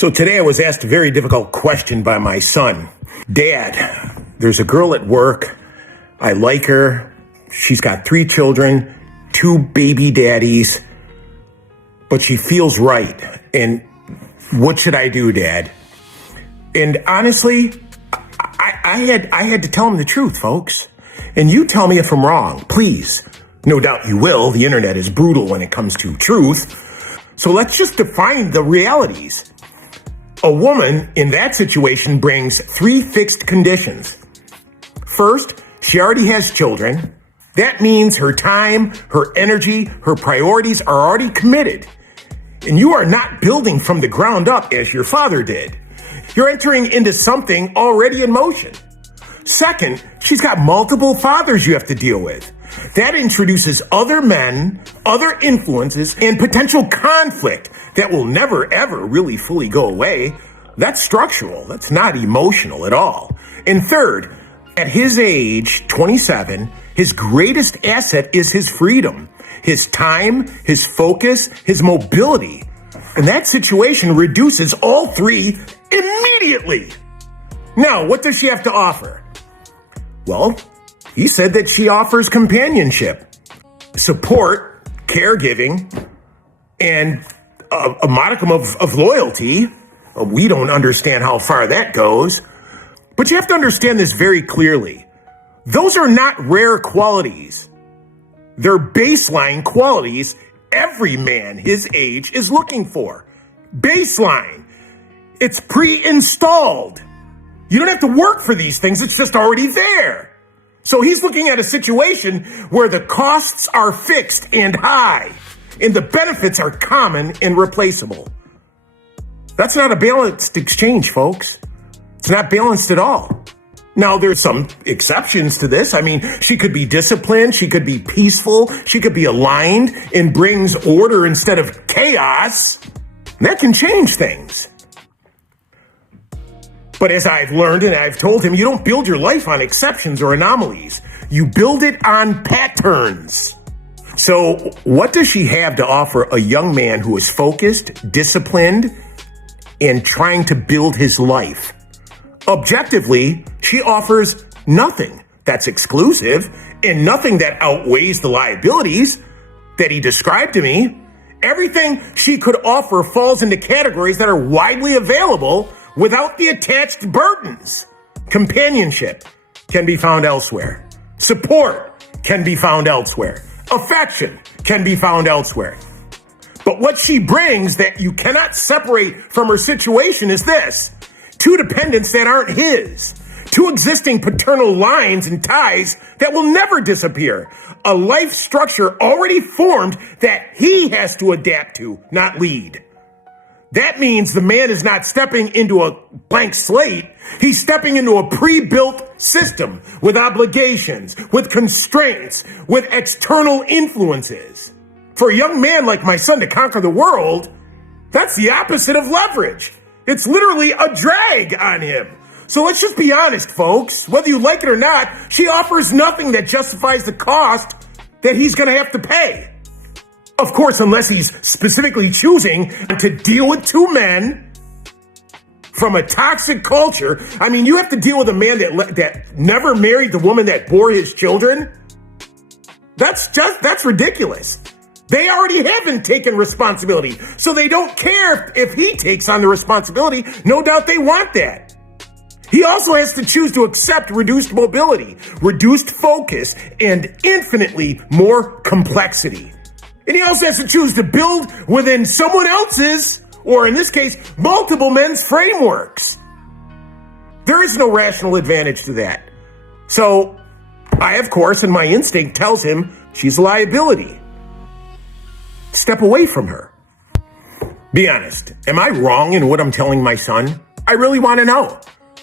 So today I was asked a very difficult question by my son. Dad, there's a girl at work. I like her. She's got 3 children, 2 baby daddies, but she feels right. And what should I do, Dad? And honestly, I had to tell him the truth, folks. And you tell me if I'm wrong, please. No doubt you will. The internet is brutal when it comes to truth. So let's just define the realities. A woman in that situation brings 3 fixed conditions. First, she already has children. That means her time, her energy, her priorities are already committed. And you are not building from the ground up as your father did. You're entering into something already in motion. Second, she's got multiple fathers you have to deal with. That introduces other men, other influences, and potential conflict that will never, ever really fully go away. That's structural. That's not emotional at all. And third, at his age, 27, his greatest asset is his freedom, his time, his focus, his mobility. And that situation reduces all 3 immediately. Now, what does she have to offer? Well, he said that she offers companionship, support, caregiving, and a modicum of loyalty. We don't understand how far that goes. But you have to understand this very clearly. Those are not rare qualities. They're baseline qualities every man his age is looking for. Baseline. It's pre-installed. You don't have to work for these things. It's just already there. So he's looking at a situation where the costs are fixed and high, and the benefits are common and replaceable. That's not a balanced exchange, folks. It's not balanced at all. Now, there's some exceptions to this. I mean, she could be disciplined. She could be peaceful. She could be aligned and brings order instead of chaos. That can change things. But as I've learned and I've told him, you don't build your life on exceptions or anomalies. You build it on patterns. So what does she have to offer a young man who is focused, disciplined, and trying to build his life? Objectively, she offers nothing that's exclusive and nothing that outweighs the liabilities that he described to me. Everything she could offer falls into categories that are widely available without the attached burdens. Companionship can be found elsewhere. Support can be found elsewhere. Affection can be found elsewhere. But what she brings that you cannot separate from her situation is this: 2 dependents that aren't his, 2 existing paternal lines and ties that will never disappear, a life structure already formed that he has to adapt to, not lead. That means the man is not stepping into a blank slate. He's stepping into a pre-built system with obligations, with constraints, with external influences. For a young man like my son to conquer the world, that's the opposite of leverage. It's literally a drag on him. So let's just be honest, folks. Whether you like it or not, she offers nothing that justifies the cost that he's going to have to pay. Of course, unless he's specifically choosing to deal with 2 men from a toxic culture. I mean, you have to deal with a man that never married the woman that bore his children. That's ridiculous. They already haven't taken responsibility, so they don't care if he takes on the responsibility. No doubt they want that. He also has to choose to accept reduced mobility, reduced focus, and infinitely more complexity. And he also has to choose to build within someone else's, or in this case, multiple men's frameworks. There is no rational advantage to that. So I, of course, and my instinct tells him she's a liability. Step away from her. Be honest. Am I wrong in what I'm telling my son? I really want to know.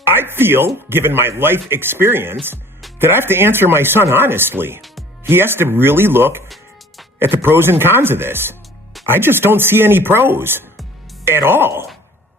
I feel, given my life experience, that I have to answer my son honestly. He has to really look at the pros and cons of this. I just don't see any pros at all.